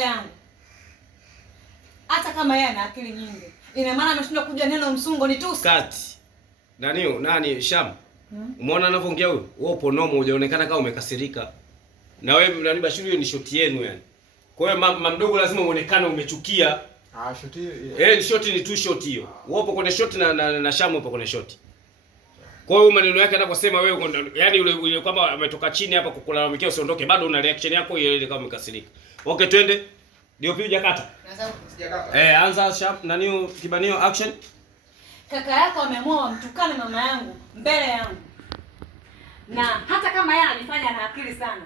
yangu. Hata kama yeye ana akili nyingi, ina maana ameshindwa kuja neno msungo ni tusi. Kati. Nani Sham? Umeona anavyoongea huyo? Wewe upo nomo, hujaonekana kama umekasirika. Na wewe nani Bashiru, hiyo ni shoti yenu yani. Kwa hiyo mama mdogo lazima uonekane umechukia. Shoti hiyo. Ni shoti, ni two shot hiyo. Wewe upo kwenye shoti na Sham upo kwenye shoti. Kwa hiyo maneno yake anaposema wewe yani yule kwamba ametoka chini hapa kukulalamikia usiondoke, bado una reaction yako ile kama umekasirika. Okay, twende. Ndio pia hujakata. Sijakata. Anza Sham nani kibanio action. Kaka yako ameamua mtukane mama yangu mbele yangu. Na hata kama yeye anifanya na akili sana,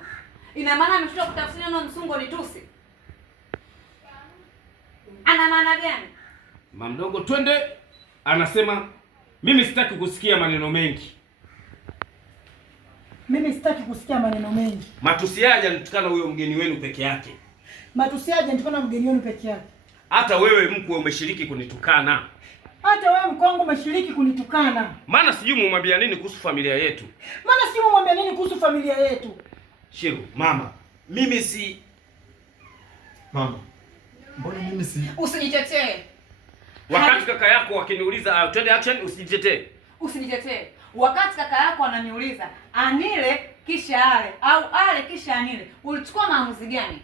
ina maana ameshindwa kutafsiri neno msungo ni tusi. Ana maana gani? Mama mdogo twende, anasema mimi sitaki kusikia maneno mengi. Mimi sitaki kusikia maneno mengi. Matusi yaje nitukana huyo mgeni wenu peke yake. Matusi yaje nitukana mgeni wenu peke yake. Hata wewe mkwe umeshiriki kunitukana. Hata wewe mkongo umeshiriki kunitukana. Maana sijui mumwambia nini kuhusu familia yetu. Maana sijui mumwambia nini kuhusu familia yetu. Shiru, mama, mimi si Mama. Mbona mimi si? Usijitetee. Wakati kaka yako akiniuliza twende action, usijitetee. Usijitetee. Wakati kaka yako ananiuliza anile kisha ale au ale kisha anile, ulichukua maamuzi gani?